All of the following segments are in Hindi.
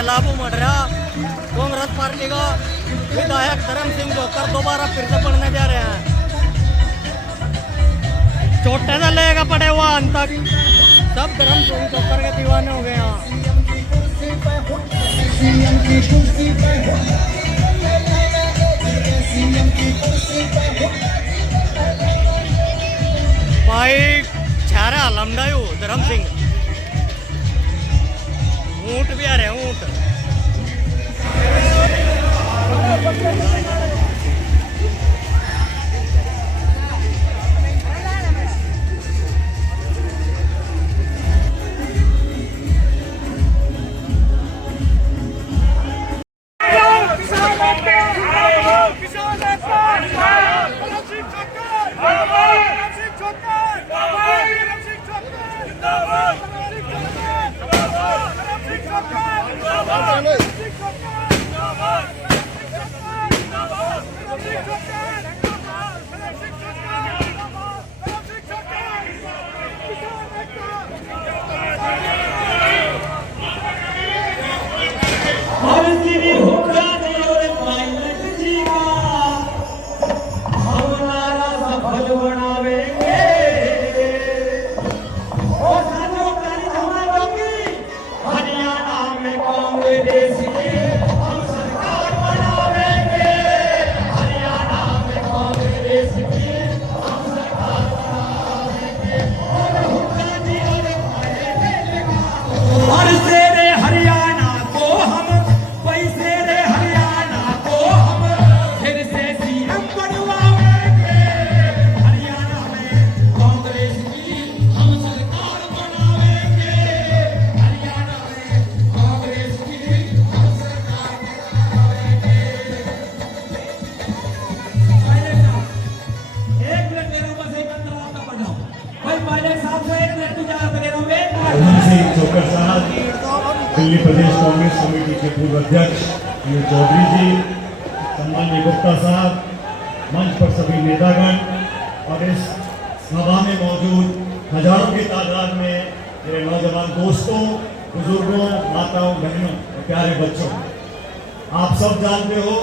सैलाब उमड़ रहा। कांग्रेस पार्टी का विधायक धर्म सिंह जोकर दोबारा फिर से पढ़ने जा रहे हैं। छोटे से लेगा पड़े हुआ अंत तक सब धर्म सिंह जोकर के दीवाने हो गए हैं। भाई छारा लमडायू धर्म सिंह ऊंट भी आ रहे हैं ऊंट। जोकर साहब, दिल्ली प्रदेश कांग्रेस कमेटी के पूर्व अध्यक्ष चौधरी जी, सम्माननीय गुप्ता साहब, मंच पर सभी नेतागण और इस सभा में मौजूद हजारों की तादाद में मेरे नौजवान दोस्तों, बुजुर्गों, माताओं, बहनों और प्यारे बच्चों, आप सब जानते हो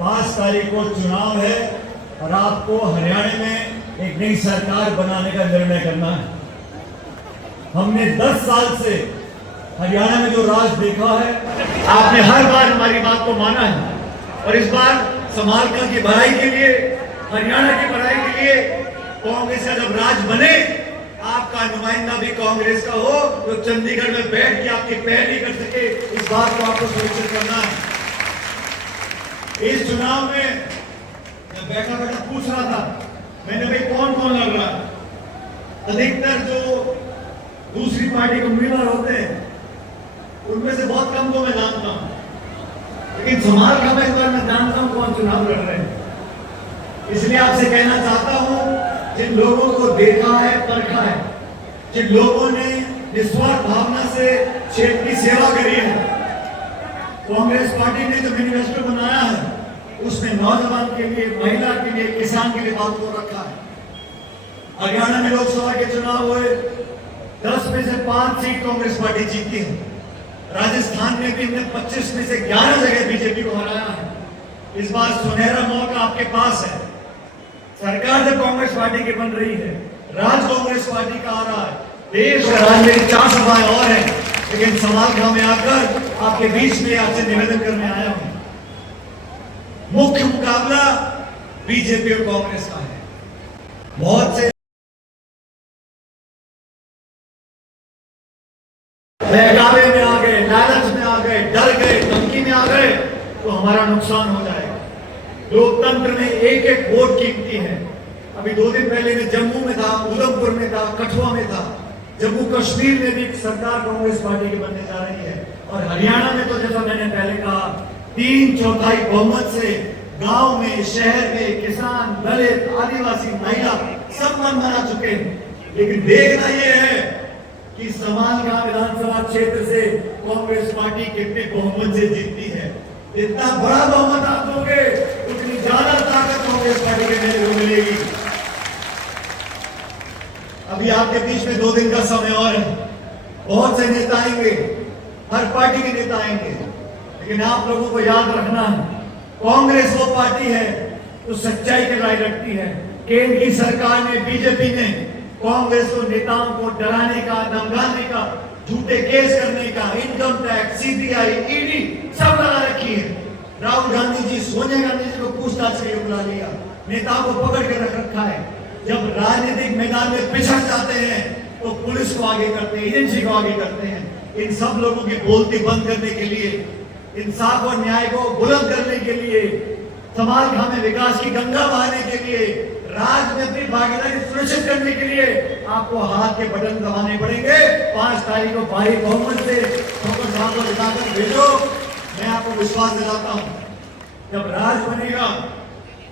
5 तारीख को चुनाव है और आपको हरियाणा में एक नई सरकार बनाने का निर्णय करना है। हमने 10 साल से हरियाणा में जो राज देखा है, आपने हर बार हमारी बात को माना है और इस बार समालका की भलाई के लिए, हरियाणा की भलाई के लिए कांग्रेस का जब राज बने, आपका नुमाइंदा भी कांग्रेस का हो तो चंडीगढ़ में बैठ के आपकी पहल कर सके, इस बात को आपको सुनिश्चित करना है। इस चुनाव में मैं बैठा बैठा पूछ रहा था, मैंने भाई कौन कौन लड़ रहा है। अधिकतर जो दूसरी पार्टी के उम्मीदवार होते हैं उनमें से बहुत कम को मैं जानता हूं, लेकिन समालका में इस बार मैं जानता हूं कौन चुनाव लड़ रहे हैं। इसलिए आपसे कहना चाहता हूं, जिन लोगों को देखा है, परखा है, जिन लोगों ने निस्वार्थ भावना से क्षेत्र की सेवा करी है, कांग्रेस पार्टी ने जो मैनिफेस्टो बनाया है उसमें नौजवान के लिए, महिला के लिए, किसान के लिए बात को रखा है। हरियाणा में लोकसभा के चुनाव हुए, 10 में से 5 सीट कांग्रेस पार्टी जीती है। राजस्थान में भी हमने 25 में से 11 जगह बीजेपी को हराया है। इस बार सुनहरा मौका आपके पास है। सरकार जब कांग्रेस पार्टी की बन रही है, राज कांग्रेस पार्टी का आ रहा है, देश का राज मेरी 4 सभाएं और है, लेकिन समालका में आकर आपके बीच में आपसे निवेदन करने आया हूं। मुख्य मुकाबला बीजेपी और कांग्रेस का है। बहुत से बहकावे में आ गए, लालच में आ गए, डर गए, धमकी में आ गए तो हमारा नुकसान हो जाएगा। लोकतंत्र में एक एक वोट कीमती है। अभी 2 दिन पहले मैं जम्मू में था, उधमपुर में था, कठुआ में था। जम्मू कश्मीर में भी सरकार कांग्रेस पार्टी की बनने जा रही है और हरियाणा में तो जैसा मैंने पहले कहा, 3/4 बहुमत से गांव में, शहर में किसान, दलित, आदिवासी, महिला सब मन बना चुके हैं। लेकिन देखना यह है कि समालका विधानसभा क्षेत्र से कांग्रेस पार्टी कितने बहुमत से जीतती है। जितना बड़ा बहुमत आप दोगे उतनी ज्यादा ताकत कांग्रेस पार्टी के नेता को मिलेगी। अभी आपके बीच में 2 दिन का समय और है। बहुत से नेता आएंगे, हर पार्टी के नेता आएंगे, लेकिन आप लोगों को याद रखना है, कांग्रेस वो पार्टी है जो सच्चाई की राय रखती है। केंद्र की सरकार ने, बीजेपी ने कांग्रेस को नेताओं को डराने का, धमकाने का, झूठे केस करने का, इनकम टैक्स, सीबीआई, ईडी सब लगा रखी है। राहुल गांधी जी, सोनिया गांधी जी को पूछताछ के लिए बुला लिया, नेताओं को पकड़ के रख रखा है। जब राजनीतिक मैदान में पिछड़ जाते हैं तो पुलिस को आगे करते हैं, एजेंसी को आगे करते हैं। इन सब लोगों की बोलती बंद करने के लिए, इंसाफ और न्याय को बुलंद करने के लिए, समाज में विकास की गंगा बहाने के लिए, राज्य में अपनी भागीदारी सुनिश्चित करने के लिए आपको हाथ के बटन दबाने पड़ेंगे। 5 तारीख को भारी बहुमत से ठोकर साहब को जिताकर भेजो। मैं आपको विश्वास दिलाता हूं, जब राज बनेगा,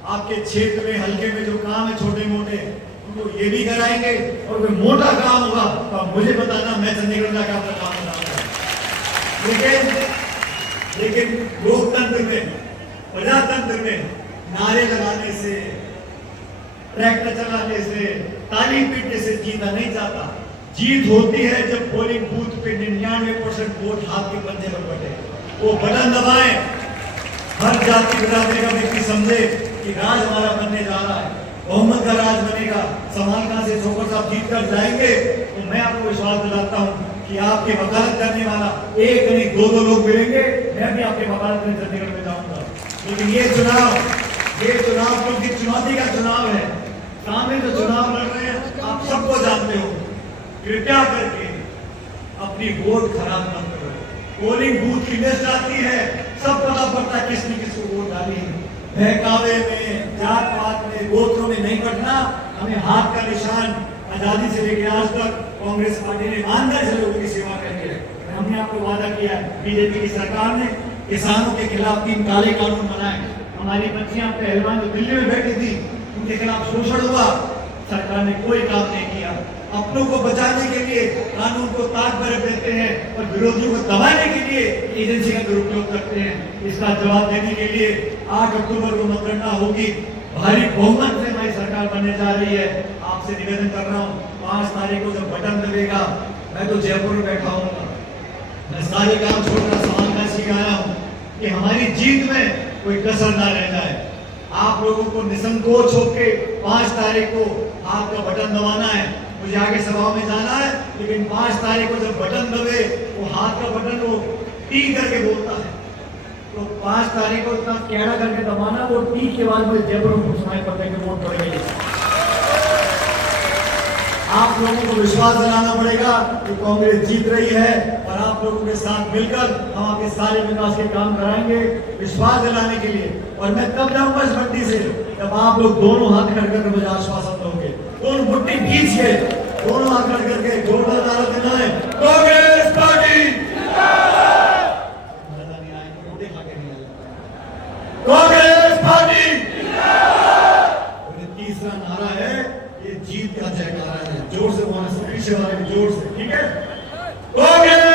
आपके क्षेत्र में, हल्के में जो काम है छोटे मोटे, उनको ये भी कराएंगे, और कोई मोटा काम होगा तो आप मुझे बताना, मैं चंडीगढ़ का आपका काम बताऊंगा। लेकिन लोकतंत्र में, प्रजातंत्र में नारे लगाने से, ट्रैक्टर चलाने से, ताली पीटने से जीता नहीं जाता। जीत होती है जब पोलिंग बूथ पे 99% वोट हाथ के पंजे पर बटे। वो बटन दबाएं, हर जाति बिरादरी का व्यक्ति समझे कि राज हमारा बनने जा रहा है, बहुमत का राज बनेगा। समालखा से ठोकर साहब जीत कर जाएंगे तो मैं आपको विश्वास दिलाता हूं कि आपके वकालत करने वाला एक नहीं 2 लोग मिलेंगे। मैं भी आपके वकालत करने चंडीगढ़ में जाऊंगा। लेकिन ये चुनाव क्योंकि चुनौती का चुनाव है, सामने जो चुनाव लड़ रहे हैं आप सबको जानते हो। कृपया करके अपनी वोट खराब मत करो। पोलिंग बूथ की लिस्ट आती है, सब पता पड़ता है किसने किसको वोट डाली है। बहकावे में, जात पात में, गोत्रों में नहीं बढ़ना। हमें हाथ का निशान आजादी से लेकर आज तक कांग्रेस पार्टी ने ईमानदारी से लोगों की सेवा करके है। हमने आपको वादा किया है, बीजेपी की सरकार ने किसानों के खिलाफ 3 काले कानून बनाए। हमारी बच्चियां पहलवान जो दिल्ली में बैठी थी, उनके खिलाफ शोषण हुआ, सरकार ने कोई काम नहीं किया। अपनों को बचाने के लिए कानून को ताक पर रख देते हैं और विरोधियों को दबाने के लिए एजेंसी का दुरुपयोग करते हैं। इसका जवाब देने के लिए 8 अक्टूबर को मतगणना होगी। भारी बहुमत से हमारी सरकार बनने जा रही है। आपसे निवेदन कर रहा हूँ, 5 तारीख को जब बटन दबेगा, मैं तो जयपुर में बैठा हूँ, मैं सारे काम छोड़कर सवाल मैं सीख आया हूँ कि हमारी जीत में कोई कसर ना रह जाए। आप लोगों को निसंकोच होकर 5 तारीख को हाथ का बटन दबाना है। मुझे आगे सभाओं में जाना है, लेकिन 5 तारीख को जब बटन दबे, वो हाथ का बटन वो टी करके बोलता है, तो 5 तारीख को इतना कैड़ा करके दबाना, वो टी के बाद मुझे जयपुर में सुनाई पड़ता है कि वोट पड़ गई। आप लोगों को विश्वास दिलाना पड़ेगा कि कांग्रेस जीत रही है और आप लोगों के साथ मिलकर हम आपके सारे विकास के काम कराएंगे। विश्वास दिलाने के लिए, और मैं तब जाऊंगा इस मंडी से जब आप लोग दोनों हाथ खड़ कर मुझे आश्वासन दोगे, दोनों मुट्ठी खींच के, दोनों हाथ खड़ करके जोरदार नारा देना है, कांग्रेस पार्टी कांग्रेस पार्टी। तीसरा नारा है, ये जीत का जयकारा है। जोर से बोलना, पीछे वाले जोर से, ठीक है? कांग्रेस